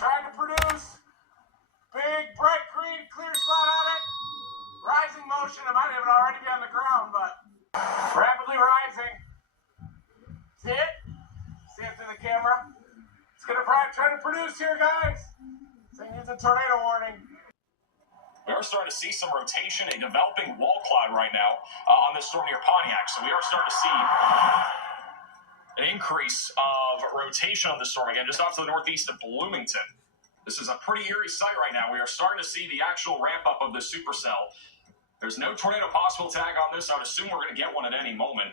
Trying to produce big, bright green, clear spot on it. Rising motion. It might even already be on the ground, but rapidly rising. See it? See it through the camera? It's going to try to produce here, guys. So it needs a tornado warning. We are starting to see some rotation, a developing wall cloud right now on this storm near Pontiac. So we are starting to see an increase of rotation on the storm again, just off to the northeast of Bloomington. This is a pretty eerie sight right now. We are starting to see the actual ramp up of the supercell. There's no tornado possible tag on this. I would assume we're going to get one at any moment.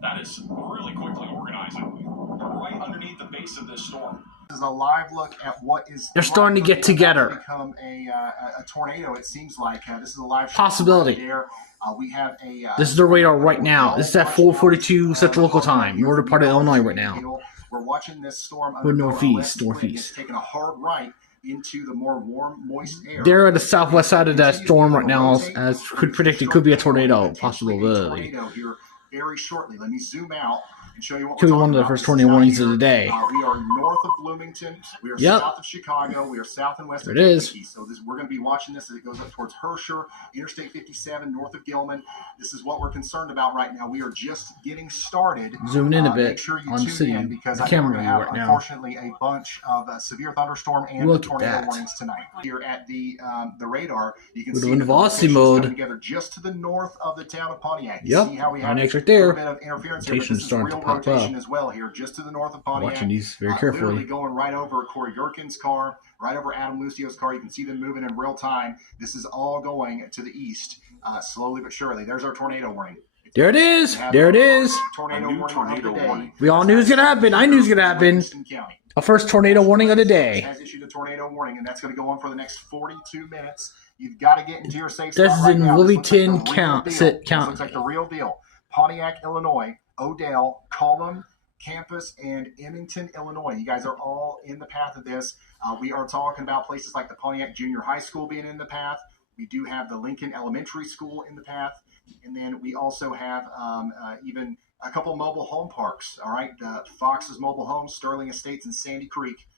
That is really quickly organizing. We're right underneath the base of this storm. This is a live look at what is they're starting to get together. Become a tornado. It seems like this is a live possibility. Right we have a. This is the radar right now. This is at 4:42 Central Local Time. Northern part of Illinois right now. We're watching this storm. Or northeast. It's taking a hard right into the more warm, moist air. They're at the southwest side of that storm right now, as could predict it could be a tornado possibility. Here very shortly. Let me zoom out and show you what could be we're one of the first tornado warnings of the day. We are north of Bloomington. We are south of Chicago. We are south and west of Kentucky. So we're going to be watching this as it goes up towards Herscher, Interstate 57, north of Gilman. This is what we're concerned about right now. We are just getting started. Zooming in a bit. Make sure you on tune in because I think we're going to have, unfortunately, a bunch of severe thunderstorm and tornado warnings tonight. Here at the radar, you can see the velocity mode together just to the north of the town of Pontiac. Yep. See how we have right there. A bit of interference here, but this is real rotation as well here, just to the north of Pontiac. Watching these very carefully. Literally going right over Corey Yurkin's car, right over Adam Lucio's car. You can see them moving in real time. This is all going to the east, slowly but surely. There's our tornado warning. There it is. There it is. Tornado warning. We all knew it was going to happen. I knew it was going to happen. A first tornado warning of the day. Has issued a tornado warning, and that's going to go on for the next 42 minutes. You've got to get into your safe spot. This is in Littleton count. This looks like the real deal. Pontiac, Illinois, Odell, Cullman, Campus, and Emmington, Illinois. You guys are all in the path of this. We are talking about places like the Pontiac Junior High School being in the path. We do have the Lincoln Elementary School in the path. And then we also have even a couple mobile home parks, all right? Fox's Mobile Homes, Sterling Estates, and Sandy Creek.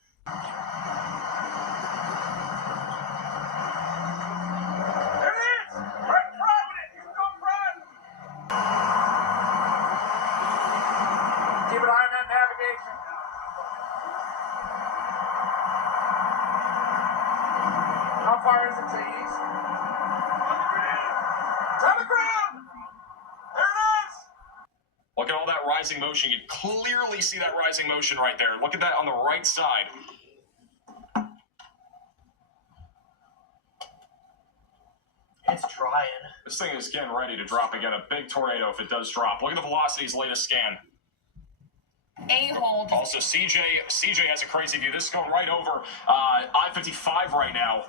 How far is it to the east? It's on the ground! There it is! Look at all that rising motion. You can clearly see that rising motion right there. Look at that on the right side. It's trying. This thing is getting ready to drop again. A big tornado if it does drop. Look at the velocity's latest scan. A-hole. Also, CJ has a crazy view. This is going right over I-55 right now.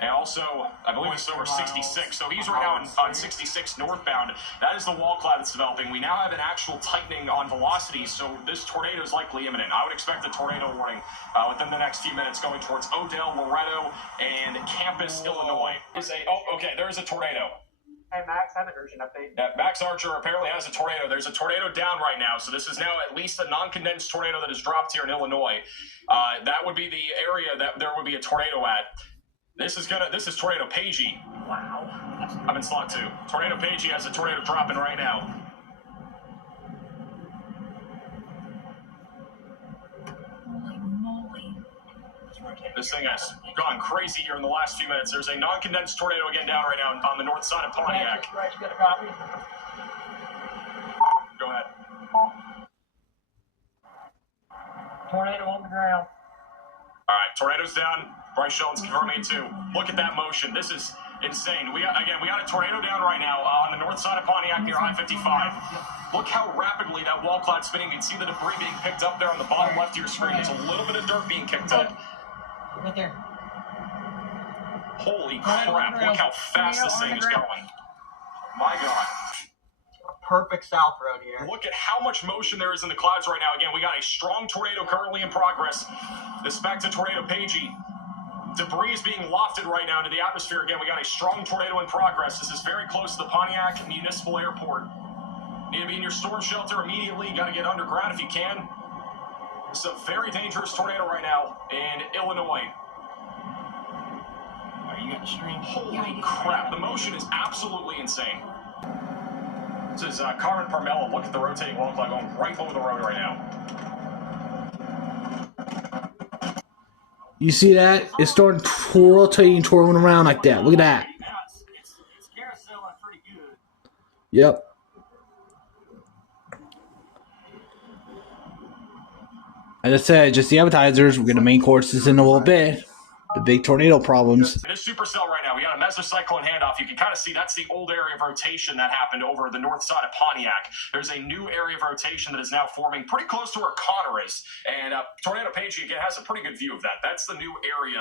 And also, I believe it's over 66. So he's right now on 66 northbound. That is the wall cloud that's developing. We now have an actual tightening on velocity, so this tornado is likely imminent. I would expect a tornado warning within the next few minutes going towards Odell, Loretto, and Campus, Illinois. There is a tornado. Hey, Max, I have an urgent update. Yeah, Max Archer apparently has a tornado. There's a tornado down right now, so this is now at least a non-condensed tornado that has dropped here in Illinois. That would be the area that there would be a tornado at. This is Tornado Pagey. Wow. I'm in slot 2. Tornado Pagey has a tornado dropping right now. Holy moly. This thing has gone crazy here in the last few minutes. There's a non-condensed tornado again down right now on the north side of Pontiac. Right, you got a copy? Go ahead. Tornado on the ground. All right, tornado's down. Bryce Sheldon's confirming it too. Look at that motion. This is insane. We got a tornado down right now on the north side of Pontiac near I-55. Look how rapidly that wall cloud's spinning. You can see the debris being picked up there on the bottom left of your screen. There's a little bit of dirt being kicked up. Right there. Holy crap, look how fast this thing is going. My God. Perfect south road here. Look at how much motion there is in the clouds right now. Again, we got a strong tornado currently in progress. This back to Tornado Pagey. Debris is being lofted right now into the atmosphere. Again, we got a strong tornado in progress. This is very close to the Pontiac Municipal Airport. Need to be in your storm shelter immediately. Got to get underground if you can. It's a very dangerous tornado right now in Illinois. You got the stream. Holy crap, the motion is absolutely insane. This is Carmen Parmello. Look at the rotating wall cloud going right over the road right now. You see that? It's starting rotating, twirling around like that. Look at that. It's carouseling pretty good. Yep. As I said, just the appetizers. We're going to main courses in a little bit. The big tornado problems. It is supercell right now. We got a mesocyclone handoff. You can kind of see that's the old area of rotation that happened over the north side of Pontiac. There's a new area of rotation that is now forming pretty close to where Connor is. And Tornado Pagey, again, has a pretty good view of that. That's the new area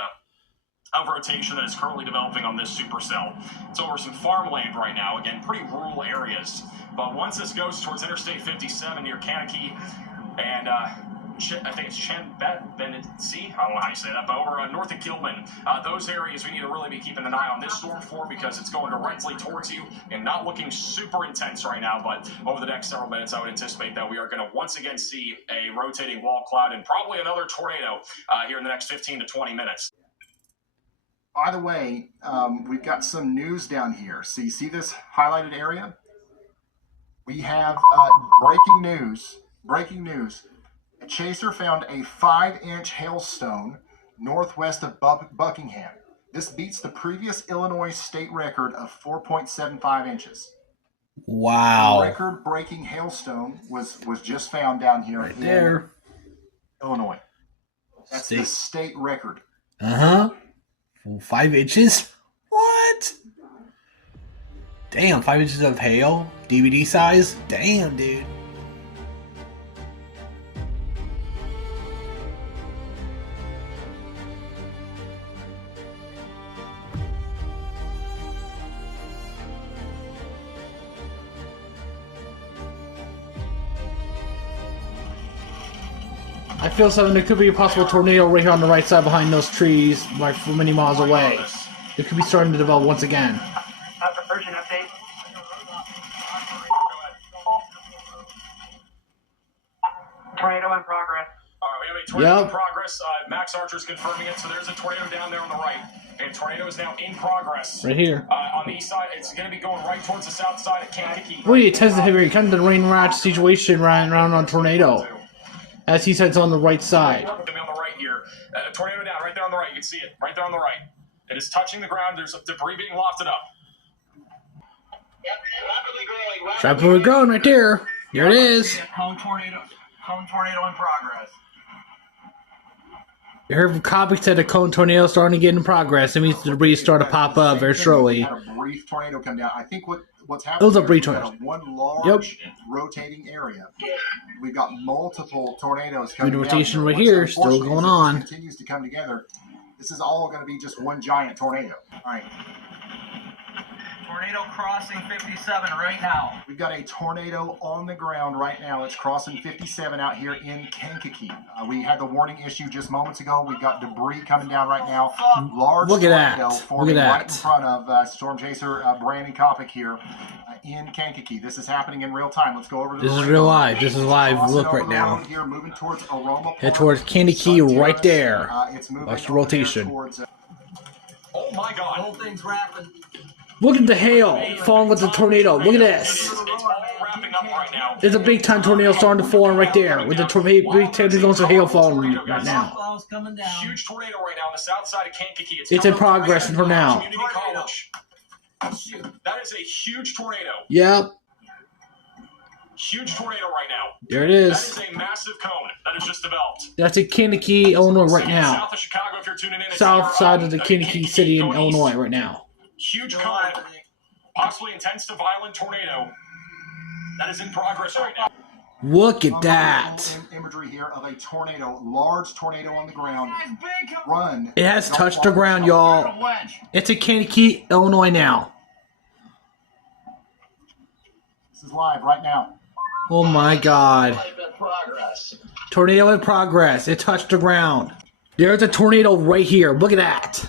of rotation that is currently developing on this supercell. It's over some farmland right now. Again, pretty rural areas. But once this goes towards Interstate 57 near Kankakee and I think it's Benetsi. I don't know how you say that, but over north of Gilman. Those areas we need to really be keeping an eye on this storm for because it's going directly towards you and not looking super intense right now. But over the next several minutes, I would anticipate that we are going to once again see a rotating wall cloud and probably another tornado here in the next 15 to 20 minutes. By the way, we've got some news down here. So you see this highlighted area? We have breaking news. Breaking news. A chaser found a 5-inch hailstone northwest of Buckingham. This beats the previous Illinois state record of 4.75 inches. Wow. The record-breaking hailstone was just found down here Right in there. Illinois. That's the state record. 5 inches? What? Damn, 5 inches of hail? DVD size? Damn, dude. I feel something. There could be a possible tornado right here on the right side behind those trees, like many miles away. It could be starting to develop once again. Urgent update. Tornado in progress. All right, we have a tornado in progress. Max Archer's confirming it, so there's a tornado down there on the right. And tornado is now in progress. Right here. On the east side, it's going to be going right towards the south side of Kankakee. Wait, it tends to have a kind of the rain rat situation right around on tornado. As he said, it's on the right side. On the right here. Tornado down, right there on the right. You can see it, right there on the right. It is touching the ground. There's debris being lofted up. Yep, rapidly growing. Rapidly growing right there. There it is. Cone tornado in progress. You heard from Copy said a cone tornado starting to get in progress. It means the debris is starting to pop up very shortly. We had a brief tornado come down. I think what's happening It was a brief is we've tornado. got one large rotating area. We've got multiple tornadoes coming down. rotation here. right What's here, still unfortunate going is on. This continues to come together. This is all going to be just one giant tornado. All right. Tornado crossing 57 right now. We've got a tornado on the ground right now. It's crossing 57 out here in Kankakee. We had the warning issue just moments ago. We've got debris coming down right now. Large Look at that. tornado Look at forming that. right in front of Storm Chaser Brandon Kopic here in Kankakee. This is happening in real time. Let's go over to This the is radio. real live. This is live Crossing look over right the now. road here, moving towards Aroma Head Park, towards Kankakee Sun right Terrace. there. It's moving Watch the over there rotation. towards, Oh my The God. whole thing's wrapping. Look at the hail falling with the tornado. Look at It's this. all wrapping up right now. There's a big time tornado starting to form right there with the big tentacles of hail falling right now. Clouds coming down. Huge tornado right now on the south side of Kankakee. It's in coming up progress right for now. Community College. That is a huge tornado. Yep, Huge tornado right now. there it That is. is a massive cone that has just developed. That's in Kankakee, Illinois right now. South of Chicago, if you're tuning in. it's South our, side of the Kankakee Kankakee City in going east. Illinois right now. huge cone, possibly intense to violent tornado that is in progress right now. Look at that. Imagery here of a tornado, large tornado on the ground. Run. It has touched the ground, y'all. It's in Kankakee, Illinois now. This is live right now. Oh my God. Tornado in progress. It touched the ground. There's a tornado right here. Look at that.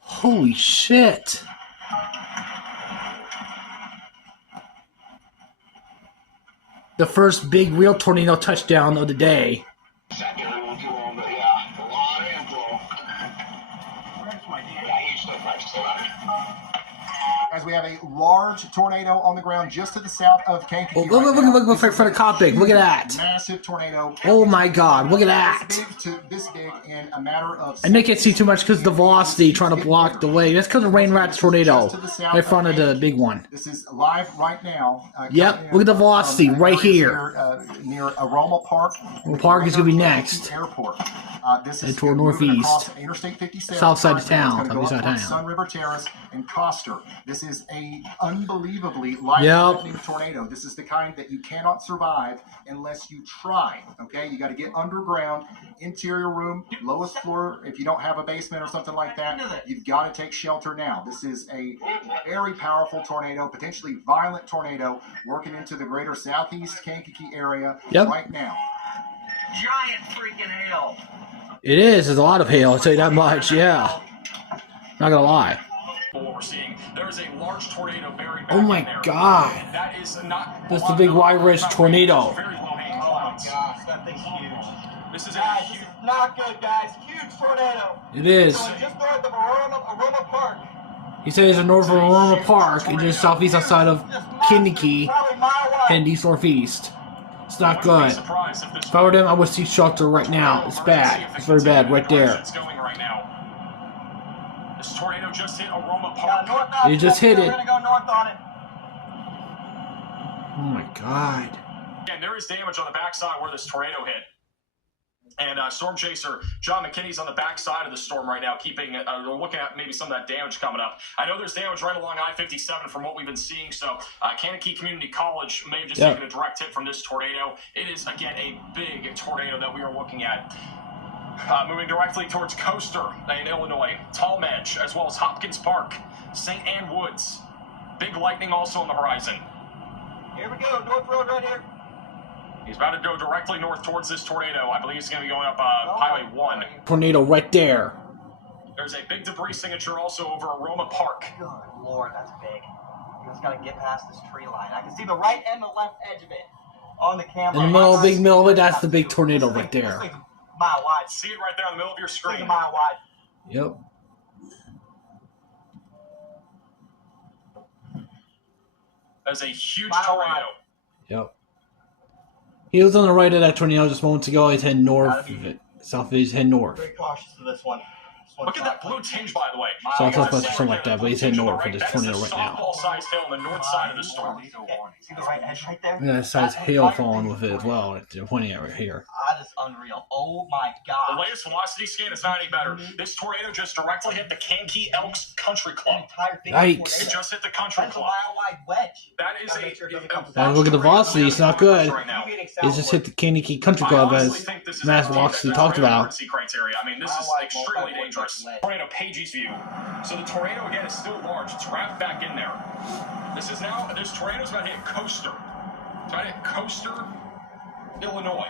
Holy shit. The first big real tornado touchdown of the day. As we have a large tornado on the ground just to the south of Kankakee. Oh, look for the topic. Look at that. Massive tornado. Oh my God. Look at that. This big in a matter of. And they can't see too much because of the velocity trying to block the way. That's because of Rain Rat's tornado in front of the big one. This is live right now. Yep. Look at the velocity right here. Near Aroma Park. Park is going to be next. Airport. This is toward northeast. Interstate 57. South side of town. It's going to go up towards Sun River Terrace and Coster. This is a unbelievably life-threatening tornado. This is the kind that you cannot survive unless you try. Okay, you got to get underground, interior room, lowest floor. If you don't have a basement or something like that, you've got to take shelter now. This is a very powerful tornado, potentially violent tornado, working into the greater southeast Kankakee area right now. Giant freaking hail. It is. There's a lot of hail. I'll tell you that much. Yeah. Not gonna lie. What we're seeing, there is a large tornado buried back Oh my in there. God. That is not. That's the big wide ridge tornado. Very low-hanging Oh clouds. my gosh, that thing's huge. This is a Guys, this huge. is not good, guys. Huge tornado. It is. So just north of Aroma Park. He says in north of Aurora Park and just southeast outside of Kankakee Probably mile wide. and east northeast. It's not Wouldn't good. be surprised if this If I were them, I would see shelter right now. It's bad. It's very bad right there. It's going right now. This tornado just hit Aroma Yeah, Park. north, You just hit We're it. gonna go north on it. Oh my God. And there is damage on the backside where this tornado hit. And storm chaser John McKinney's on the backside of the storm right now, looking at maybe some of that damage coming up. I know there's damage right along I-57 from what we've been seeing. So Kankakee Community College may have just taken a direct hit from this tornado. It is, again, a big tornado that we are looking at. Moving directly towards Coaster in Illinois, Tallmadge, as well as Hopkins Park, St. Ann Woods. Big lightning also on the horizon. Here we go, North Road right here. He's about to go directly north towards this tornado. I believe he's going to be going up Highway 1. Tornado right there. There's a big debris signature also over Aroma Park. Good Lord, that's big. You just gotta get past this tree line. I can see the right and the left edge of it on the camera. In the middle, big middle of it, that's the big tornado right there. This thing's a mile wide. See it right there in the middle of your This thing's a screen. mile wide. Yep. There's a huge Mile tornado. wide. Yep. He was on the right of that tornado just moments ago. He's heading north of it. South of it, he's heading north. Very cautious for this one. Look at that blue tinge, by the way. Southwest or something like that, but he's heading north for this tornado right now. Softball-sized hill on the north side of the storm. See the right edge right there? Yeah, size hail falling with it as well. They're pointing at right here. That is unreal. Oh my The god. latest velocity scan is not any better. This tornado just directly hit the Kankakee Elks Country The Club. entire thing Yikes. is a It tornado. just hit the country That's a club. mile wide wedge. That is Gotta make sure it doesn't come Now look at the velocity. It's not good. Right now. It just hit the Kankakee Country I Club honestly as think this is Mass a velocity tornado talked about. emergency criteria. I mean, this is extremely dangerous. Tornado Pages view. So the tornado again is still large. It's wrapped back in there. This tornado's about to hit Coaster. It's about to hit Coaster, Illinois.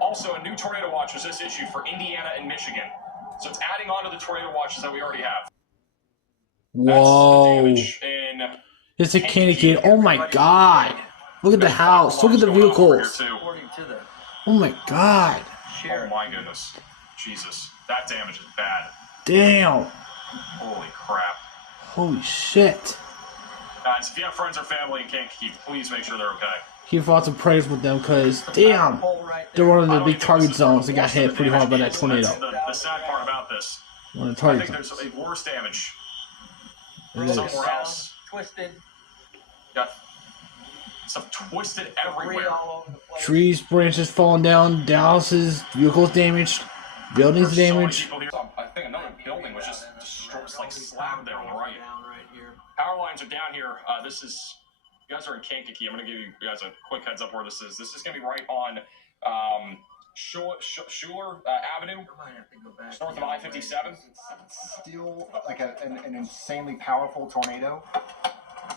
Also, a new tornado watch was just issued for Indiana and Michigan. So it's adding on to the tornado watches that we already have. That's the whoa. damage in It's a Kankakee. Oh my God. Look at the house. Look at the vehicles. According to the Oh my God. Oh sheriff. my goodness. Jesus. That damage is bad. Damn. Holy crap. Holy shit. Guys, if you have friends or family in Kankakee, please make sure they're okay. Keep thoughts and prayers with them because, damn, they're one of the big target zones. They got hit pretty hard by that tornado. That's the sad part about this. One of the I target think there's zones. a worse damage It is. somewhere else. Twisted. Got stuff twisted Debris everywhere. all over the place. Trees, branches falling down, houses, vehicles damaged. Buildings There's so many damage. people here. I think another building was just destroyed, like slabbed there on the right. Power lines are down here. This is, you guys are in Kankakee. I'm going to give you guys a quick heads up where this is. This is going to be right on Schuler Avenue, just north of I-57. Still like an insanely powerful tornado.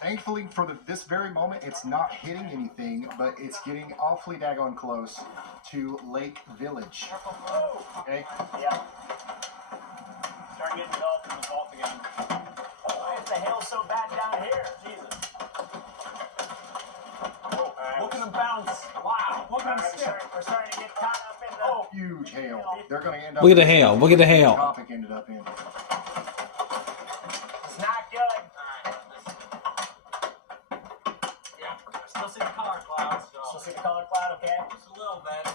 Thankfully, for this very moment, it's not hitting anything, but it's getting awfully daggone close to Lake Village. Okay? Yeah. Starting getting developed in the vault again. Why is the hail so bad down here? Jesus. Look at them bounce. Wow. Look at them stick. We're starting to get caught up in the... Huge hail. They're going to end up... Look at the hail. Look at the hail. Topic ended up in. It's not good. Yeah, I still see the color cloud, so. Still see the color cloud, okay? Just a little bit, but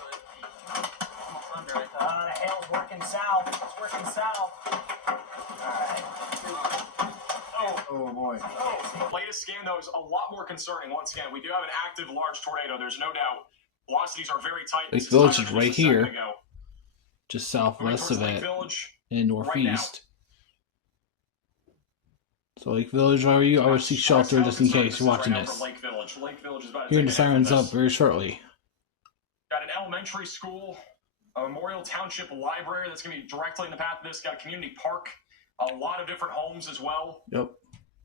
almost under it. The hail's working south. It's working south. Alright. Oh, boy. Latest scan, though, is a lot more concerning. Once again, we do have an active large tornado. There's no doubt. Velocities are very tight. Lake Village is right here, just southwest of it, and northeast. So Lake Village, are you? I would seek shelter just in case you're watching this. Lake Village is about to Hearing the take a hit sirens from up this. very shortly. Got an elementary school, a Memorial Township library that's going to be directly in the path of this. Got a community park, a lot of different homes as well. Yep.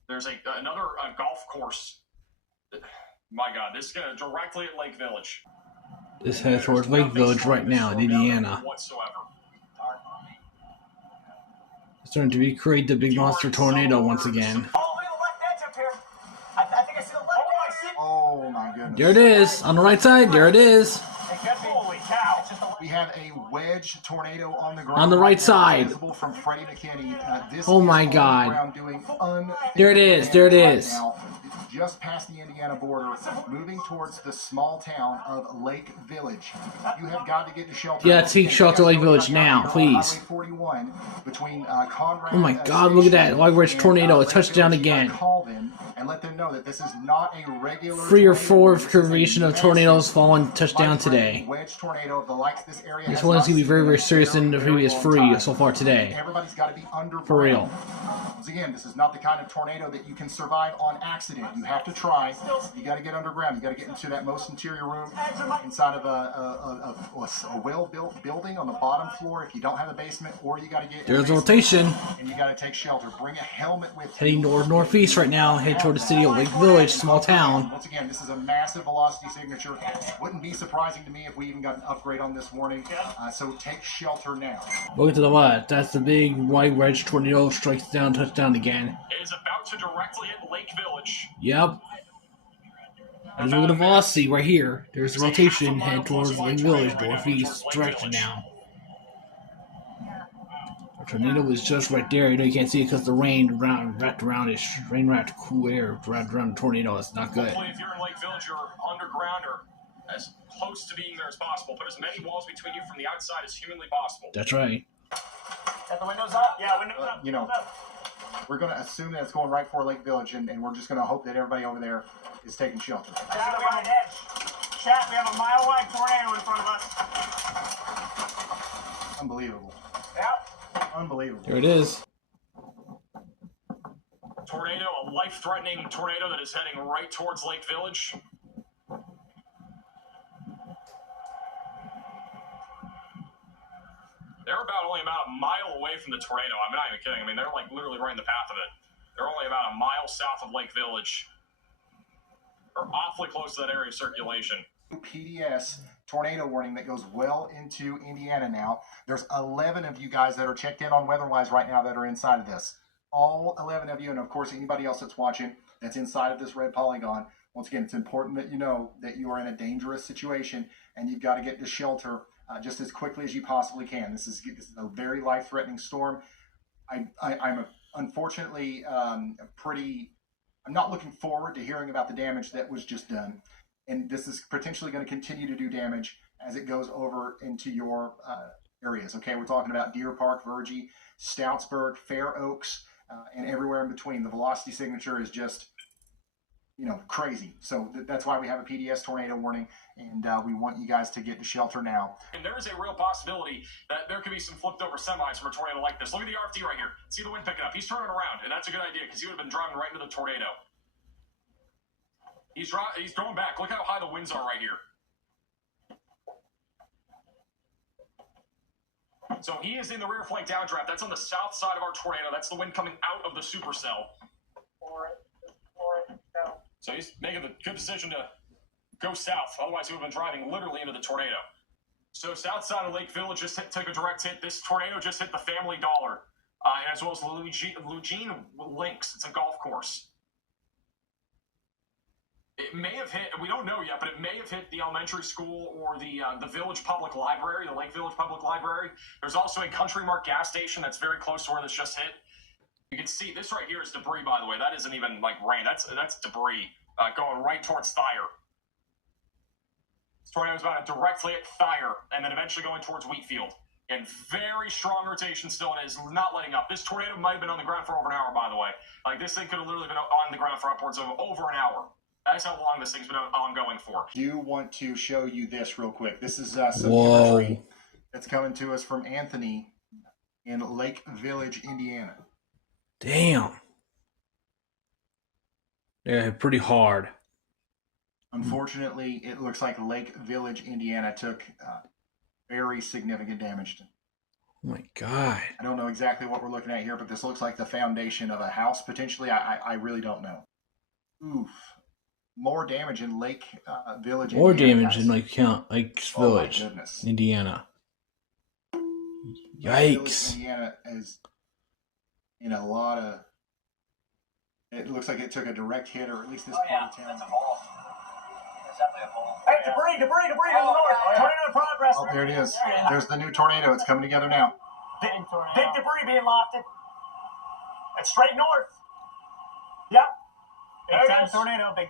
There's another golf course. My God, this is going to directly at Lake Village. This heads towards Lake Village right now in Indiana. Whatsoever. It's starting to recreate the big monster tornado once again. Oh, look at the left edge up here. I think I see the left edge. Oh, my goodness. There it is. On the right side, there it is. Holy cow. It's just a... We have a wedge tornado on the ground. On the right now, side. Visible from Freddie McKinney. This Oh is my on the God. ground doing There it is, there it is. Right now, just past the Indiana border, moving towards the small town of Lake Village. You have got to get to shelter. Yeah, seek shelter Lake Village now, please. Highway 41 between Conrad, Oh my God, look at that. Like where it's and, tornado. It Lake touched down Village. You gotta again. Call them and let them know that this is not a regular 3 or tornado. 4 This is a creation of massive, tornadoes fallen touchdown today. wedge tornado of the likes this area This has one's not gonna be seen very, in very a serious than the very, very previous long 3 time. so far today. Everybody's got to be under For real. Once again, this is not the kind of tornado that you can survive on accident. You have to try. You got to get underground. You got to get into that most interior room inside of a well-built building on the bottom floor if you don't have a basement, or you got to get. There's a rotation. And you got to take shelter. Bring a helmet with you. Heading northeast right now, head toward the city of Lake Village, small town. Once again, this is a massive velocity signature. Wouldn't be surprising to me if we even got an upgrade on this warning. So take shelter now. Look to the left. That's the big white wedge tornado. Strikes down, touchdown again. It is about to directly hit Lake Village. Yep. There's a little velocity right here. There's the rotation. Head towards Lake Village, northeast direction now. The tornado is just right there. You know you can't see it because the rain wrapped around it. Rain wrapped cool air wrapped around the tornado. It's not good. Hopefully, if you're in Lake Village, you're underground or as close to being there as possible. Put as many walls between you from the outside as humanly possible. That's right. Got the windows up? Yeah, windows up. You know, we're going to assume that it's going right for Lake Village, and we're just going to hope that everybody over there is taking shelter. Chat, we have an edge. Chat, we have a mile-wide tornado in front of us. Unbelievable. Yep. Unbelievable. There it is. Tornado, a life-threatening tornado that is heading right towards Lake Village. They're only about a mile away from the tornado. I'm not even kidding. I mean, they're like literally right in the path of it. They're only about a mile south of Lake Village. They're awfully close to that area of circulation. PDS tornado warning that goes well into Indiana now. There's 11 of you guys that are checked in on WeatherWise right now that are inside of this. All 11 of you, and of course anybody else that's watching that's inside of this red polygon. Once again, it's important that you know that you are in a dangerous situation and you've got to get to shelter just as quickly as you possibly can. This is a very life-threatening storm. I'm unfortunately I'm not looking forward to hearing about the damage that was just done. And this is potentially going to continue to do damage as it goes over into your areas. Okay, we're talking about Deer Park, Virgie, Stoutsburg, Fair Oaks, and everywhere in between. The velocity signature is just crazy. So that's why we have a PDS tornado warning, and we want you guys to get to shelter now. And there is a real possibility that there could be some flipped over semis from a tornado like this. Look at the RFD right here. See the wind picking up. He's turning around, and that's a good idea because he would have been driving right into the tornado. He's going back. Look how high the winds are right here. So he is in the rear flank downdraft. That's on the south side of our tornado. That's the wind coming out of the supercell. So he's making the good decision to go south. Otherwise, he would have been driving literally into the tornado. So south side of Lake Village just took a direct hit. This tornado just hit the Family Dollar, as well as the Eugene Links. It's a golf course. It may have hit, we don't know yet, but it may have hit the elementary school or the Village Public Library, the Lake Village Public Library. There's also a Country Mark gas station that's very close to where this just hit. You can see this right here is debris, by the way. That isn't even like rain. That's debris going right towards Thayer. This tornado is about to directly hit Thayer and then eventually going towards Wheatfield. And very strong rotation still, and is not letting up. This tornado might have been on the ground for over an hour, by the way. Like, this thing could have literally been on the ground for upwards of over an hour. That's how long this thing's been ongoing for. I do want to show you this real quick. This is some imagery that's coming to us from Anthony in Lake Village, Indiana. Damn. Yeah, pretty hard. Unfortunately, it looks like Lake Village, Indiana took very significant damage. Oh my God. I don't know exactly what we're looking at here, but this looks like the foundation of a house, potentially. I really don't know. Oof. More damage in Lake Village, More Indiana, damage in Lake Village, Indiana. Yikes. Indiana is in a lot of... It looks like it took a direct hit, or at least this part of town. That's a hole. It's definitely a hole. Hey, debris to the north. Tornado in progress. Oh, there it is. There's the new tornado. It's coming together now. Big debris being lofted. It's straight north. Yep. Big time tornado. Big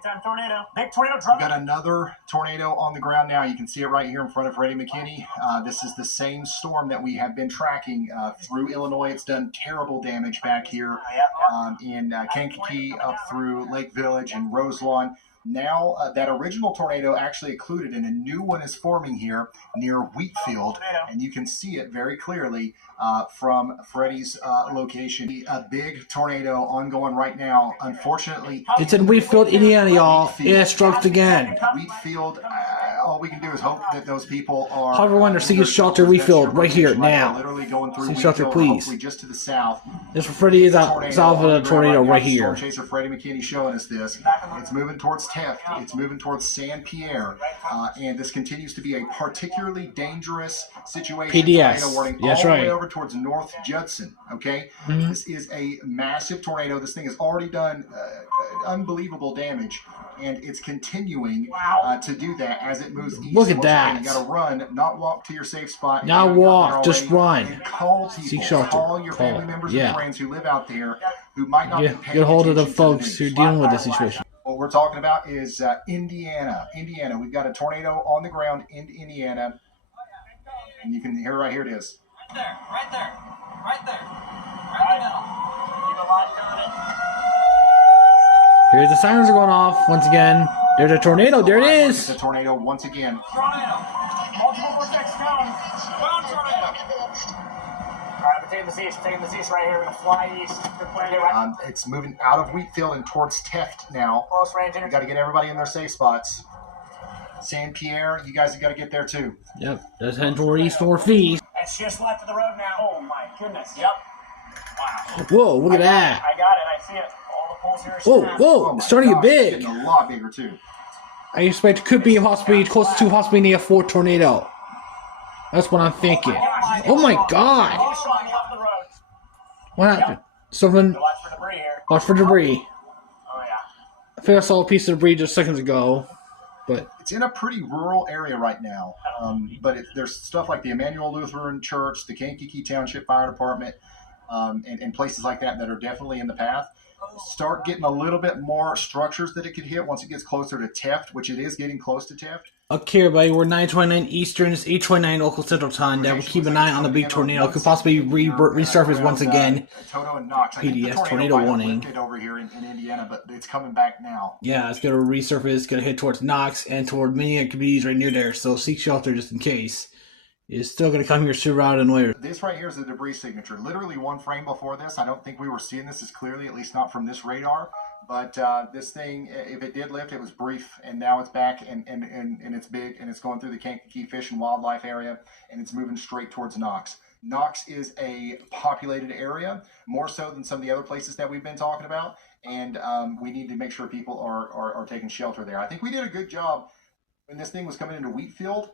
tornado We've got another tornado on the ground now. You can see it right here in front of Freddie McKinney. This is the same storm that we have been tracking through Illinois. It's done terrible damage back here in Kankakee, up through Lake Village and Roselawn. Now, that original tornado actually occluded, and a new one is forming here near Wheatfield, and you can see it very clearly from Freddie's location. A big tornado ongoing right now. Unfortunately, It's in Wheatfield, Indiana, y'all. It struck again. Wheatfield, all we can do is hope that those people are... However, under seek shelter, Wheatfield, right here, now. Literally going through Seek shelter, please. hopefully just to the south. This Freddie is out south of the tornado right here. Storm chaser Freddie McKinney showing us this. It's moving towards Teft. It's moving towards San Pierre. And this continues to be a particularly dangerous situation. PDS. Tornado warning That's all right. the way over towards North Judson. Okay? This is a massive tornado. This thing has already done unbelievable damage. And it's continuing to do that as it moves east. Look at that. You got to run, not walk to your safe spot. Not You gotta get out walk, there just already run. and call people. Seek shelter. Call your Call. family members Yeah. and friends who live out there who might not be paying Get a hold of the attention to folks who news. are dealing with this situation. What we're talking about is Indiana. Indiana. We've got a tornado on the ground in Indiana. And you can hear right here it is. Right there. Right in the middle. Keep a line on it. Here's the sirens are going off once again. There's a tornado. There it It's is. a tornado once again. Tornado. Multiple vortex cone. Cone tornado. Alright, we're taking the east right here. We're going to fly east. It's moving out of Wheatfield and towards Teft now. Close range We've got to get everybody in their safe spots. San Pierre, you guys have got to get there too. Yep. That's heading toward east northeast. It's just left of the road now. Oh my goodness. Yep. Wow. Whoa, look at that. I got it. I see it. All the poles here are Whoa, snapped. whoa. my It's starting to gosh, get it's big. getting a lot bigger too. I expect it could be possibly close to possibly near a 4 tornado. That's what I'm thinking. Oh my God. Oh, Sean, off the road. What happened? Something. Watch for debris here. Watch for debris. Oh yeah. I think I saw a piece of debris just seconds ago. But It's in a pretty rural area right now, but there's stuff like the Emmanuel Lutheran Church, the Kankakee Township Fire Department, and places like that that are definitely in the path. Start getting a little bit more structures that it could hit once it gets closer to Teft, which it is getting close to Teft. Okay, everybody, we're 9:29 Eastern, it's 8:29 local Central Time. That will keep an eye on the big tornado. Could possibly resurface once again. Toto and Knox. PDS tornado warning. Over here in Indiana, but it's coming back now. Yeah, it's gonna resurface. It's gonna hit towards Knox and toward many communities right near there. So seek shelter just in case. It's still gonna come here sooner rather than later. This right here is the debris signature. Literally one frame before this. I don't think we were seeing this as clearly, at least not from this radar. But this thing, if it did lift, it was brief, and now it's back, and it's big, and it's going through the Kankakee Fish and Wildlife area, and it's moving straight towards Knox. Knox is a populated area, more so than some of the other places that we've been talking about, and we need to make sure people are taking shelter there. I think we did a good job when this thing was coming into Wheatfield.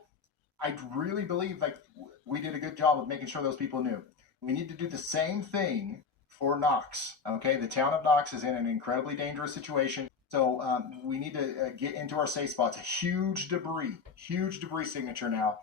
I really believe like we did a good job of making sure those people knew. We need to do the same thing for Knox. Okay, the town of Knox is in an incredibly dangerous situation, so we need to get into our safe spots. Huge debris signature now.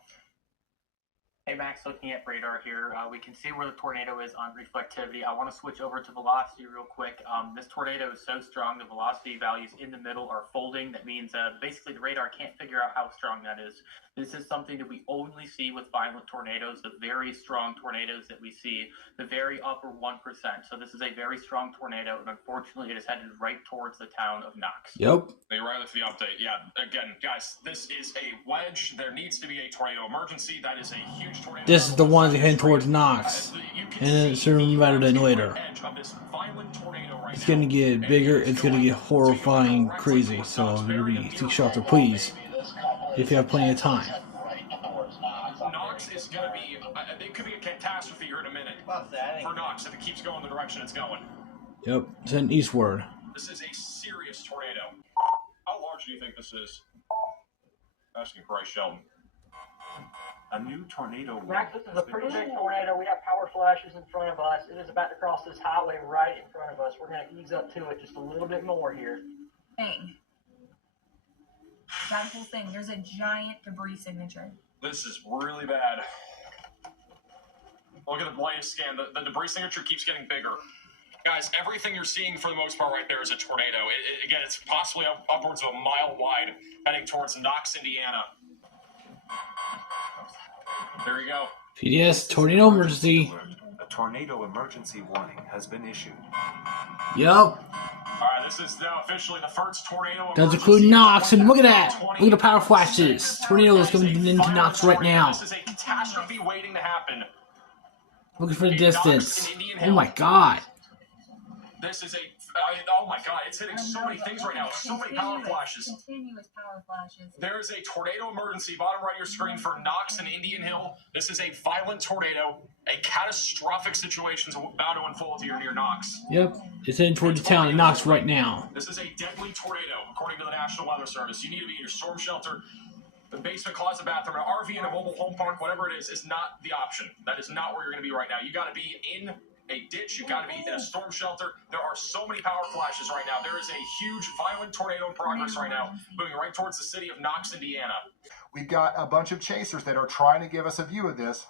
Hey Max, looking at radar here, we can see where the tornado is on reflectivity. I want to switch over to velocity real quick. This tornado is so strong, the velocity values in the middle are folding. That means basically the radar can't figure out how strong that is. This is something that we only see with violent tornadoes, the very strong tornadoes that we see, the very upper 1%. So this is a very strong tornado, and unfortunately it is headed right towards the town of Knox. Yep. Hey, Riley, for the update. Yeah, again, guys, this is a wedge. There needs to be a tornado emergency. That is a huge tornado. This is the one that heading towards Knox, and it's sooner rather than later. It's gonna get bigger. It's gonna get horrifying, crazy. So everybody seek shelter, please, if you have plenty of time. Knox is gonna be. It could be a catastrophe here in a minute for Knox if it keets going the direction it's going. Yep, it's heading eastward. This is a serious tornado. How large do you think this is? Asking Bryce Sheldon. A new tornado. Max, this is a pretty big tornado. We have power flashes in front of us. It is about to cross this highway right in front of us. We're going to ease up to it just a little bit more here. Thing. That whole thing. There's a giant debris signature. This is really bad. Look at the latest scan. The debris signature keeps getting bigger. Guys, everything you're seeing for the most part right there is a tornado. Again, it's possibly upwards of a mile wide, heading towards Knox, Indiana. There you go. PDS tornado emergency. A tornado emergency warning has been issued. Yep. All right, this is now officially the first tornado. Does include Knox, and look at that. Look at the power flashes. Tornado is coming into Knox right now. This is a catastrophe waiting to happen. Looking for the distance. Oh my god. This is oh my god, it's hitting so many things right now. So many power flashes. Continuous power flashes. There is a tornado emergency, bottom right of your screen, for Knox and Indian Hill. This is a violent tornado. A catastrophic situation is about to unfold here near Knox. Yep, it's heading toward the town of Knox right now. This is a deadly tornado, according to the National Weather Service. You need to be in your storm shelter. The basement, closet, bathroom, an RV in a mobile home park, whatever it is not the option. That is not where you're going to be right now. You got to be in a ditch. You got to be in a storm shelter. There are so many power flashes right now. There is a huge, violent tornado in progress right now, moving right towards the city of Knox, Indiana. We've got a bunch of chasers that are trying to give us a view of this,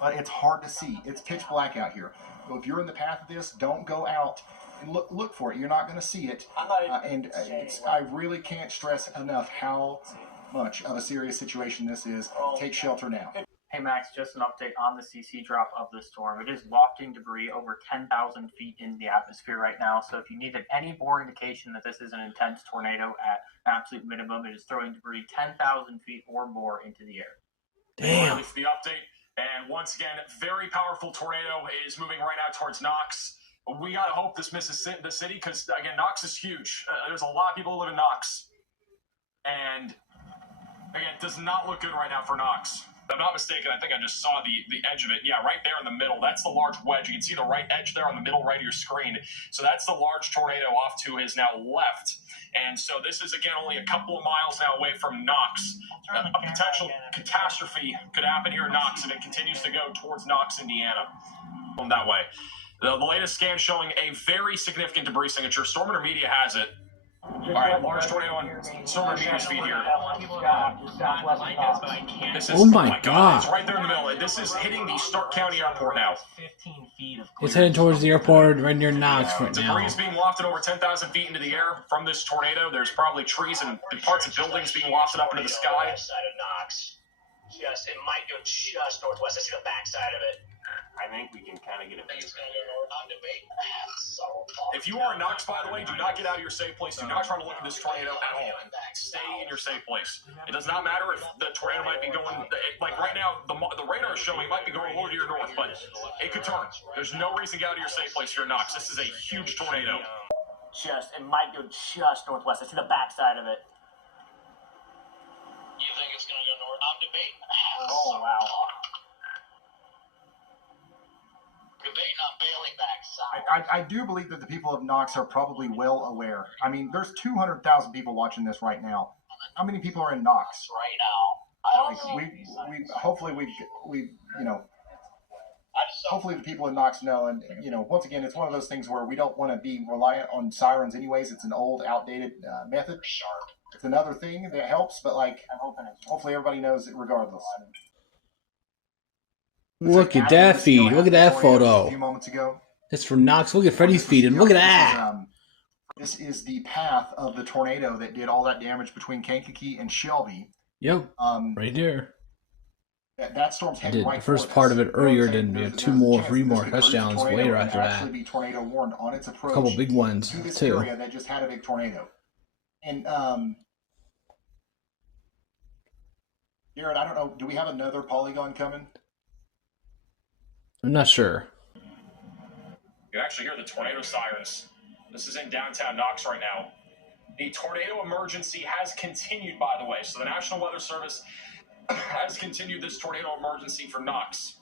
but it's hard to see. It's pitch black out here. So if you're in the path of this, don't go out and look for it. You're not going to see it. I really can't stress enough how much of a serious situation this is. Take shelter now. Hey Max, just an update on the CC drop of the storm. It is lofting debris over 10,000 feet in the atmosphere right now. So if you needed any more indication that this is an intense tornado at absolute minimum, it is throwing debris 10,000 feet or more into the air. Damn. For the update. And once again, very powerful tornado is moving right out towards Knox. We got to hope this misses the city because, again, Knox is huge. There's a lot of people who live in Knox. And, again, it does not look good right now for Knox. If I'm not mistaken, I think I just saw the edge of it. Yeah, right there in the middle. That's the large wedge. You can see the right edge there on the middle right of your screen. So that's the large tornado off to his now left. And so this is, again, only a couple of miles now away from Knox. A potential catastrophe could happen here in Knox if it continues to go towards Knox, Indiana. That way. The latest scan showing a very significant debris signature. Storm Intermedia has it. All right, large tornado on Storm News feed here. This is, Oh my God. It's right there in the middle. This is hitting the Stark County Airport now. 15 feet of It's heading towards the airport right near Knox right Debris now. is being wafted over 10,000 feet into the air from this tornado. There's probably trees and parts of buildings being wafted up into the sky. Side of Knox. It might go just northwest. I see the backside of it. I think we can kind of get a view. It's going to go north on debate. If you are in Knox, by the way, do not get out of your safe place. Do not try to look at this tornado at all. Stay in your safe place. It does not matter if the tornado might be going, like right now, the radar is showing it might be going a little to your north, but it could turn. There's no reason to get out of your safe place if you're in Knox. This is a huge tornado. It might go just northwest. I see the backside of it. You think it's going to go north on debate? Oh, wow. Debating on bailing back south. I do believe that the people of Knox are probably well aware. I mean, there's 200,000 people watching this right now. How many people are in Knox? Right now. I don't know. Hopefully hopefully the people in Knox know. And, once again, it's one of those things where we don't want to be reliant on sirens anyways. It's an old, outdated method. It's another thing that helps, but, hopefully everybody knows it regardless. Look at that feed. Look at that A photo. few moments ago. That's from Knox. Look at Freddie's feed. And look at that. This is the path of the tornado that did all that damage between Kankakee and Shelby. Yep. Right there. That storm's I heading did right the first for part us. of it earlier. Then we There's- had there's three a chance more this could touchdowns tornado later and after actually that. be tornado warned on its approach. A couple big ones to this too. area that just had a big tornado. And Jared, I don't know. Do we have another polygon coming? I'm not sure. You can actually hear the tornado sirens. This is in downtown Knox right now. The tornado emergency has continued, by the way. So the National Weather Service has continued this tornado emergency for Knox.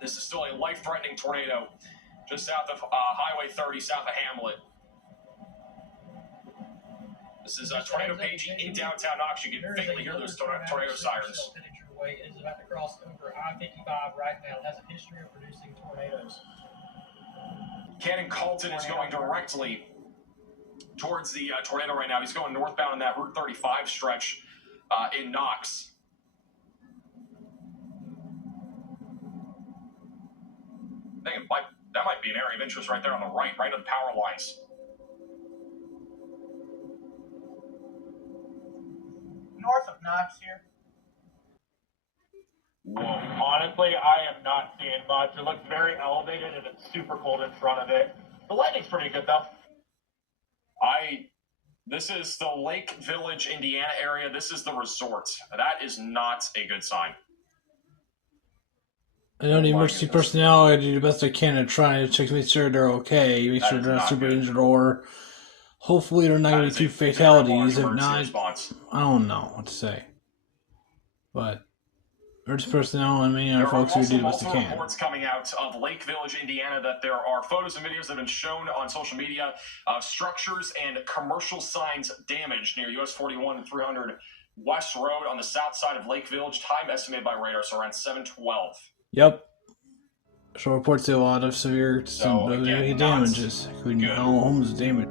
This is still a life-threatening tornado just south of Highway 30, south of Hamlet. This is tornado paging in downtown Knox. You can faintly hear those tornado sirens. It is about to cross over I-55 right now. It has a history of producing tornadoes. Cannon Colton is going directly towards the tornado right now. He's going northbound in that Route 35 stretch in Knox. I think that might be an area of interest right there on the right of the power lines. North of Knox here. Whoa. Honestly, I am not seeing much. It looks very elevated and it's super cold in front of it. The lighting's pretty good though. This is the Lake Village, Indiana area. This is the resort. That is not a good sign. I know the emergency personnel. I do the best I can to try to check to make sure they're okay, make sure they're not super injured, or hopefully they're not going to be 2 fatalities. If not, I don't know what to say. But emergency personnel and many other folks who do the best they There are can. reports coming out of Lake Village, Indiana, that there are photos and videos that have been shown on social media of structures and commercial signs damaged near US 41 and 300 West Road on the south side of Lake Village. Time estimated by radar, so around 7:12. Yep. So reports a lot of severe damages, including homes damaged.